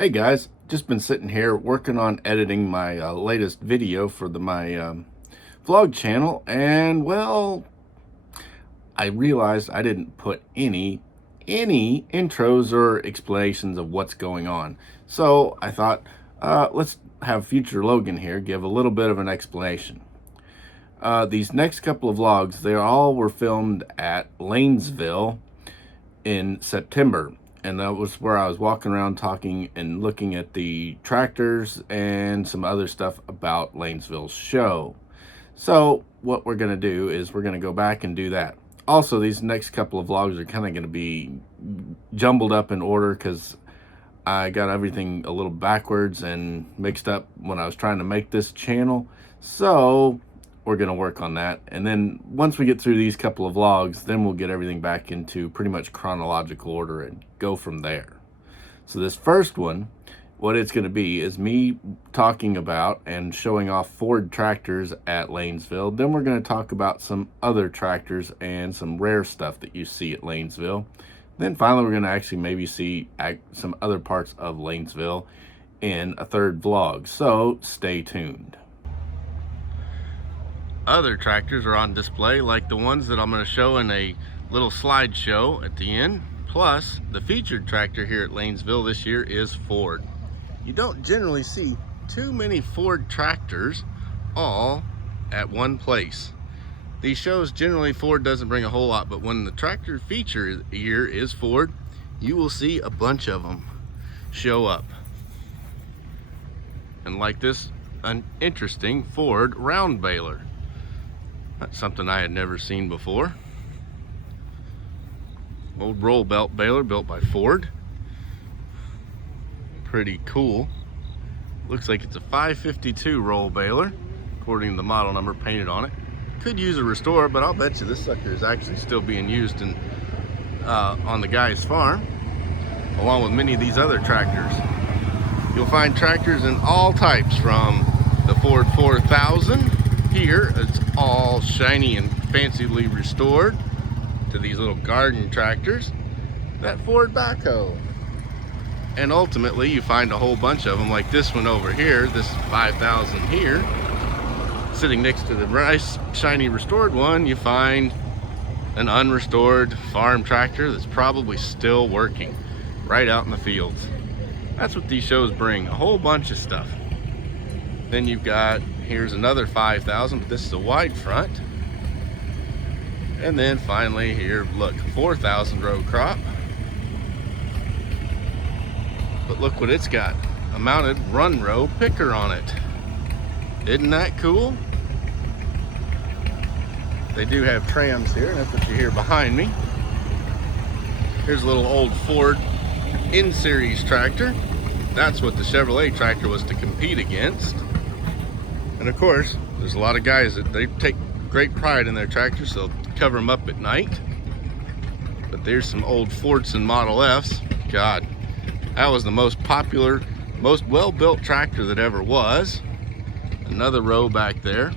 Hey guys, just been sitting here working on editing my latest video for my vlog channel, and well, I realized I didn't put any intros or explanations of what's going on. So I thought, let's have future Logan here give a little bit of an explanation. These next couple of vlogs, they all were filmed at Lanesville in September. And that was where I was walking around talking and looking at the tractors and some other stuff about Lanesville's show. So what we're going to do is we're going to go back and do that. Also, these next couple of vlogs are kind of going to be jumbled up in order because I got everything a little backwards and mixed up when I was trying to make this channel. So we're going to work on that, and then once we get through these couple of vlogs, then we'll get everything back into pretty much chronological order and go from there. So this first one, what it's going to be is me talking about and showing off Ford tractors at Lanesville. Then we're going to talk about some other tractors and some rare stuff that you see at Lanesville. Then finally we're going to actually maybe see some other parts of Lanesville in a third vlog, so stay tuned. Other tractors are on display, like the ones that I'm going to show in a little slideshow at the end. Plus, the featured tractor here at Lanesville this year is Ford. You don't generally see too many Ford tractors all at one place. These shows, generally Ford doesn't bring a whole lot, but when the tractor feature here is Ford, you will see a bunch of them show up. And like this, an interesting Ford round baler. That's something I had never seen before. Old roll belt baler built by Ford. Pretty cool. Looks like it's a 552 roll baler, according to the model number painted on it. Could use a restore, but I'll bet you this sucker is actually still being used on the guy's farm, along with many of these other tractors. You'll find tractors in all types, from the Ford 4000. Here, it's all shiny and fancily restored, to these little garden tractors, that Ford backhoe. And ultimately, you find a whole bunch of them, like this one over here, this 5000 here. Sitting next to the nice, shiny, restored one, you find an unrestored farm tractor that's probably still working right out in the fields. That's what these shows bring, a whole bunch of stuff. Then you've got, here's another 5000, but this is a wide front. And then finally here, look, 4000 row crop. But look what it's got, a mounted run row picker on it. Isn't that cool? They do have trams here, and that's what you hear behind me. Here's a little old Ford in-series tractor. That's what the Chevrolet tractor was to compete against. And of course, there's a lot of guys that they take great pride in their tractors, so they'll cover them up at night. But there's some old Fordson Model Fs. God, that was the most popular, most well-built tractor that ever was. Another row back there,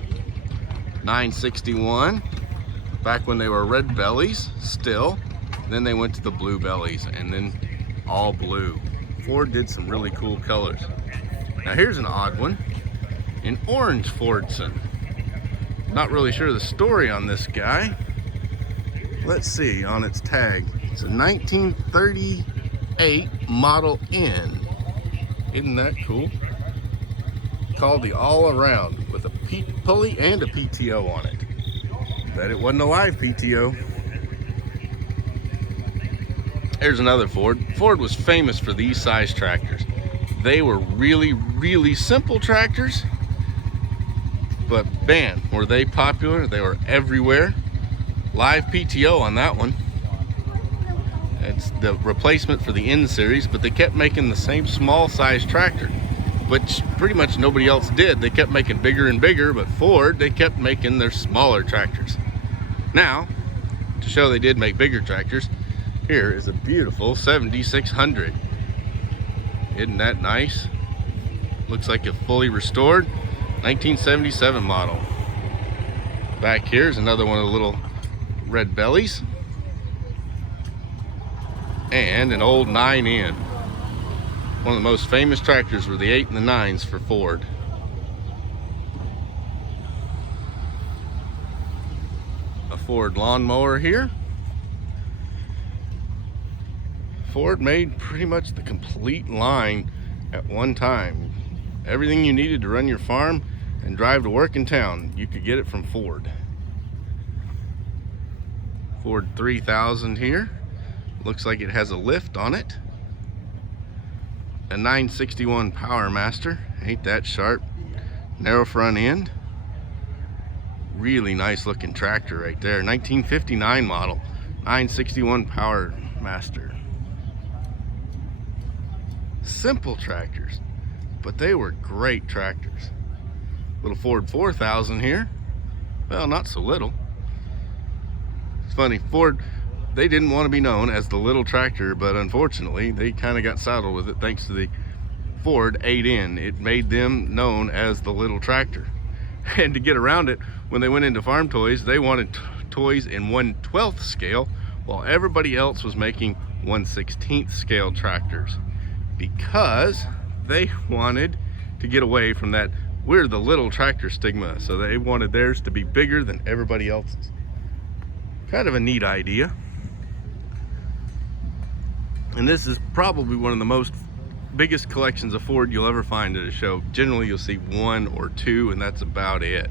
961, back when they were red bellies still. Then they went to the blue bellies, and then all blue. Ford did some really cool colors. Now here's an odd one. An orange Fordson. Not really sure the story on this guy. Let's see on its tag. It's a 1938 Model N. Isn't that cool? Called the All Around, with a pulley and a PTO on it. Bet it wasn't a live PTO. Here's another Ford. Ford was famous for these size tractors. They were really, really simple tractors, but man, were they popular. They were everywhere. Live PTO on that one. It's the replacement for the N series, but they kept making the same small size tractor, which pretty much nobody else did. They kept making bigger and bigger, but Ford, they kept making their smaller tractors. Now, to show they did make bigger tractors, here is a beautiful 7600. Isn't that nice? Looks like a fully restored 1977 model. Back here is another one of the little red bellies. And an old 9N. One of the most famous tractors were the 8 and the 9s for Ford. A Ford lawnmower here. Ford made pretty much the complete line at one time. Everything you needed to run your farm and drive to work in town, you could get it from Ford. Ford 3000 here. Looks like it has a lift on it. A 961 Power Master. Ain't that sharp. Narrow front end. Really nice looking tractor right there. 1959 model. 961 Power Master. Simple tractors, but they were great tractors. Little Ford 4000 here. Well, not so little. It's funny, Ford, they didn't want to be known as the little tractor, but unfortunately they kind of got saddled with it thanks to the Ford 8N. It made them known as the little tractor. And to get around it, when they went into farm toys, they wanted toys in 1/12 scale, while everybody else was making 1/16 scale tractors, because they wanted to get away from that we're the little tractor stigma. So they wanted theirs to be bigger than everybody else's. Kind of a neat idea. And this is probably one of the biggest collections of Ford you'll ever find at a show. Generally you'll see one or two, and that's about it.